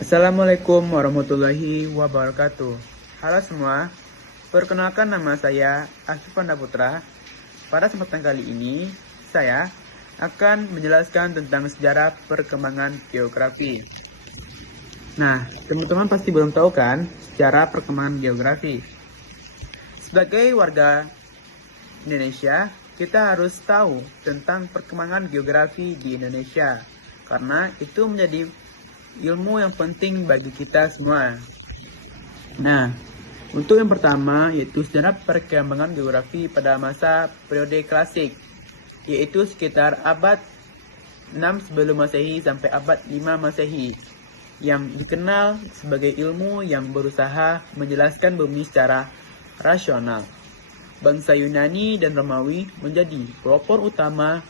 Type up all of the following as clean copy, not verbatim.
Assalamualaikum warahmatullahi wabarakatuh. Halo semua, perkenalkan nama saya Akif Panda Putra. Pada kesempatan kali ini, saya akan menjelaskan tentang sejarah perkembangan geografi. Nah, teman-teman pasti belum tahu kan sejarah perkembangan geografi. Sebagai warga Indonesia, kita harus tahu tentang perkembangan geografi di Indonesia, karena itu menjadi ilmu yang penting bagi kita semua. Nah, untuk yang pertama yaitu sejarah perkembangan geografi pada masa periode klasik, yaitu sekitar abad 6 sebelum Masehi sampai abad 5 Masehi, yang dikenal sebagai ilmu yang berusaha menjelaskan bumi secara rasional. Bangsa Yunani dan Romawi menjadi pelopor utama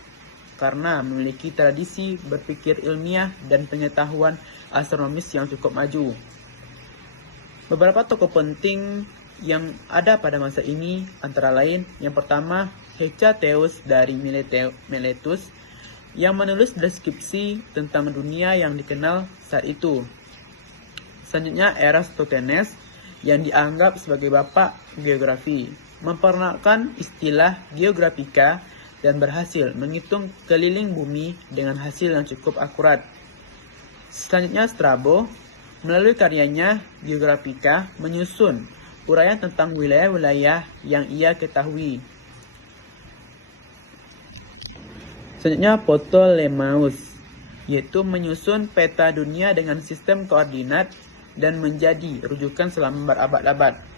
karena memiliki tradisi berpikir ilmiah dan pengetahuan astronomis yang cukup maju. Beberapa tokoh penting yang ada pada masa ini antara lain yang pertama Hecateuus dari Miletus yang menulis deskripsi tentang dunia yang dikenal saat itu. Selanjutnya Eratosthenes yang dianggap sebagai bapak geografi, memperkenalkan istilah geografika dan berhasil menghitung keliling bumi dengan hasil yang cukup akurat. Selanjutnya Strabo, melalui karyanya Geographica, menyusun uraian tentang wilayah-wilayah yang ia ketahui. Selanjutnya Ptolemeus, yaitu menyusun peta dunia dengan sistem koordinat dan menjadi rujukan selama berabad-abad.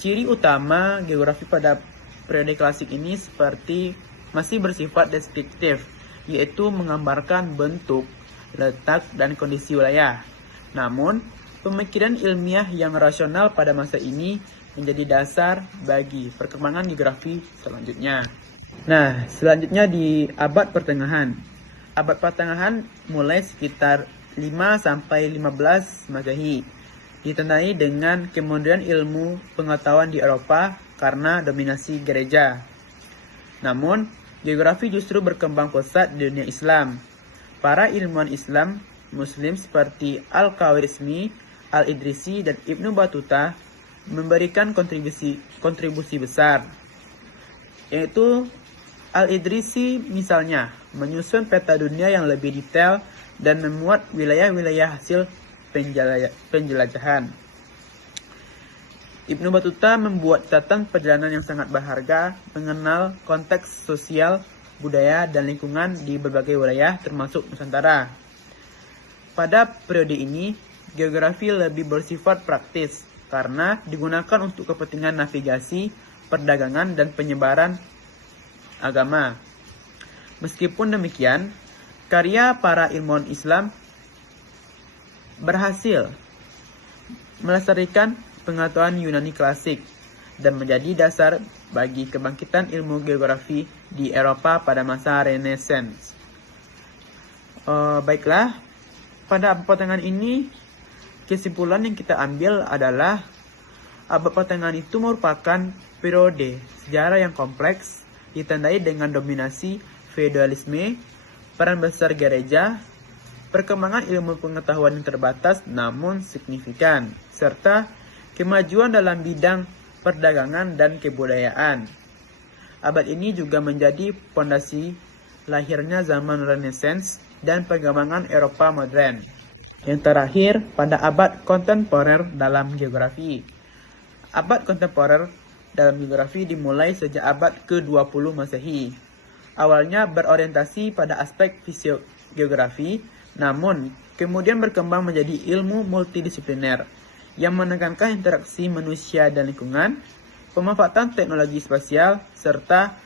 Ciri utama geografi pada periode klasik ini seperti masih bersifat deskriptif, yaitu menggambarkan bentuk, letak, dan kondisi wilayah. Namun, pemikiran ilmiah yang rasional pada masa ini menjadi dasar bagi perkembangan geografi selanjutnya. Nah, selanjutnya di abad pertengahan. Abad pertengahan mulai sekitar 5 sampai 15 Masehi, ditandai dengan kemunduran ilmu pengetahuan di Eropa karena dominasi gereja. Namun, geografi justru berkembang pesat di dunia Islam. Para ilmuwan Islam Muslim seperti Al-Khwarizmi, Al-Idrisi, dan Ibnu Battuta memberikan kontribusi besar, yaitu Al-Idrisi misalnya menyusun peta dunia yang lebih detail dan memuat wilayah-wilayah hasil penjelajahan. Ibnu Battuta membuat catatan perjalanan yang sangat berharga, mengenal konteks sosial, budaya, dan lingkungan di berbagai wilayah termasuk Nusantara. Pada periode ini, geografi lebih bersifat praktis karena digunakan untuk kepentingan navigasi, perdagangan, dan penyebaran agama. Meskipun demikian, karya para ilmuwan Islam berhasil melestarikan pengetahuan Yunani klasik dan menjadi dasar bagi kebangkitan ilmu geografi di Eropa pada masa Renaissance. Baiklah, pada abad pertengahan ini, kesimpulan yang kita ambil adalah abad pertengahan itu merupakan periode sejarah yang kompleks, ditandai dengan dominasi feodalisme, peran besar gereja, perkembangan ilmu pengetahuan yang terbatas namun signifikan, serta kemajuan dalam bidang perdagangan dan kebudayaan. Abad ini juga menjadi fondasi lahirnya zaman Renaissance dan perkembangan Eropa modern. Yang terakhir, pada abad kontemporer dalam geografi. Abad kontemporer dalam geografi dimulai sejak abad ke-20 Masehi. Awalnya berorientasi pada aspek fisiogeografi, namun kemudian berkembang menjadi ilmu multidisipliner yang menekankan interaksi manusia dan lingkungan, pemanfaatan teknologi spasial, serta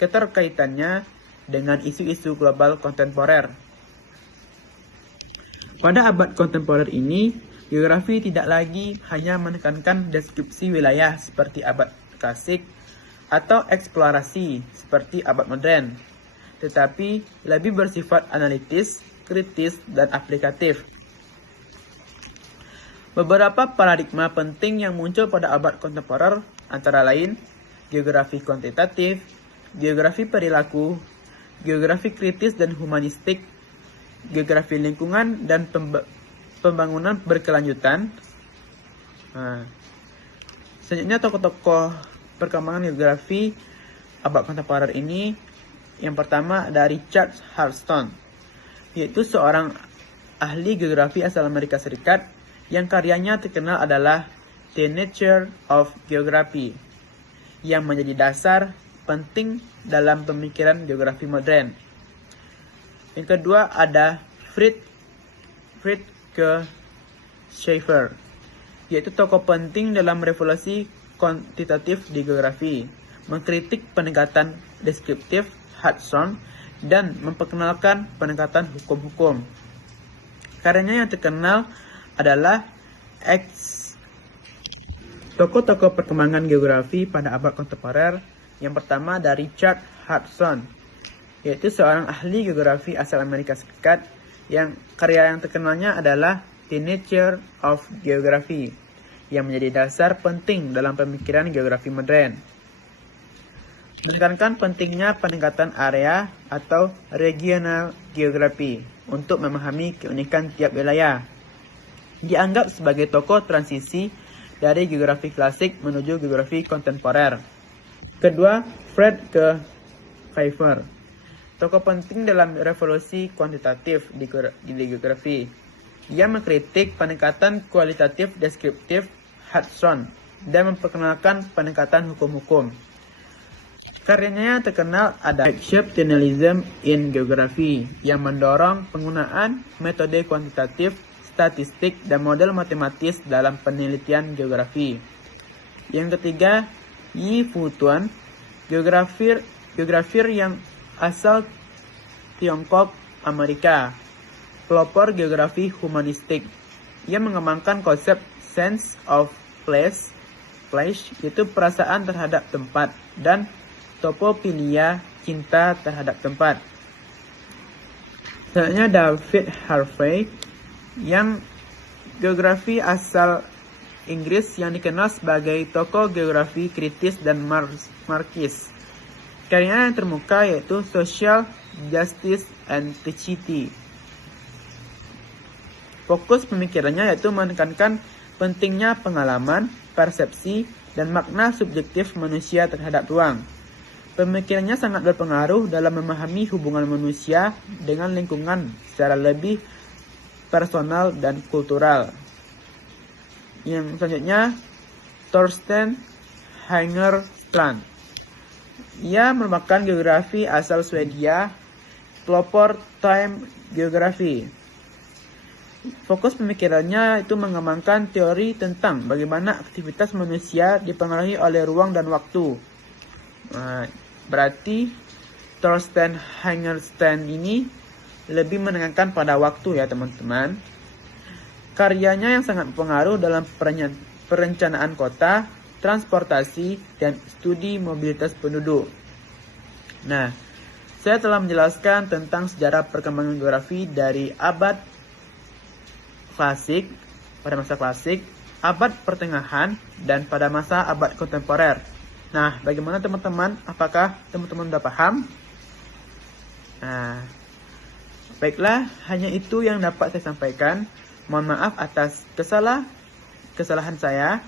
keterkaitannya dengan isu-isu global kontemporer. Pada abad kontemporer ini, geografi tidak lagi hanya menekankan deskripsi wilayah seperti abad klasik atau eksplorasi seperti abad modern, tetapi lebih bersifat analitis, kritis, dan aplikatif. Beberapa paradigma penting yang muncul pada abad kontemporer antara lain geografi kuantitatif, geografi perilaku, geografi kritis dan humanistik, geografi lingkungan, dan pembangunan berkelanjutan. Nah, selanjutnya tokoh-tokoh perkembangan geografi abad kontemporer ini, yang pertama ada Richard Hurston, yaitu seorang ahli geografi asal Amerika Serikat yang karyanya terkenal adalah The Nature of Geography, yang menjadi dasar penting dalam pemikiran geografi modern. Yang kedua ada Friedrich Schaefer, yaitu tokoh penting dalam revolusi kuantitatif di geografi, mengkritik pendekatan deskriptif Hudson dan memperkenalkan pendekatan hukum-hukum. Karyanya yang terkenal adalah tokoh-tokoh perkembangan geografi pada abad kontemporer. Yang pertama dari Richard Hudson, yaitu seorang ahli geografi asal Amerika Serikat yang karya yang terkenalnya adalah The Nature of Geography, yang menjadi dasar penting dalam pemikiran geografi modern. Menekankan pentingnya pendekatan area atau regional geography untuk memahami keunikan tiap wilayah. Dianggap sebagai tokoh transisi dari geografi klasik menuju geografi kontemporer. Kedua, Friedrich Schaefer, tokoh penting dalam revolusi kuantitatif di geografi. Ia mengkritik pendekatan kualitatif deskriptif Hudson dan memperkenalkan pendekatan hukum-hukum. Karyanya yang terkenal ada Exceptionalism in Geography, yang mendorong penggunaan metode kuantitatif, statistik, dan model matematis dalam penelitian geografi. Yang ketiga, Yi Fu Tuan, geografir yang asal Tiongkok, Amerika, pelopor geografi humanistik. Ia mengembangkan konsep sense of place, yaitu perasaan terhadap tempat, dan topofilia, cinta terhadap tempat. Selanjutnya David Harvey, yang geografi asal Inggris yang dikenal sebagai tokoh geografi kritis dan marxis. Karyanya yang termuka yaitu Social Justice and Techity. Fokus pemikirannya yaitu menekankan pentingnya pengalaman, persepsi, dan makna subjektif manusia terhadap ruang. Pemikirannya sangat berpengaruh dalam memahami hubungan manusia dengan lingkungan secara lebih personal dan kultural. Yang selanjutnya, Thorsten Hängerstrand. Ia merupakan geografi asal Swedia, pelopor time geography. Fokus pemikirannya itu mengembangkan teori tentang bagaimana aktivitas manusia dipengaruhi oleh ruang dan waktu. Berarti Thorsten Hängerstrand ini lebih menekankan pada waktu ya teman-teman. Karyanya yang sangat berpengaruh dalam perencanaan kota, transportasi, dan studi mobilitas penduduk. Nah, saya telah menjelaskan tentang sejarah perkembangan geografi dari abad klasik, pada masa klasik, abad pertengahan, dan pada masa abad kontemporer. Nah, bagaimana teman-teman? Apakah teman-teman sudah paham? Nah, baiklah, hanya itu yang dapat saya sampaikan. Mohon maaf atas kesalahan saya.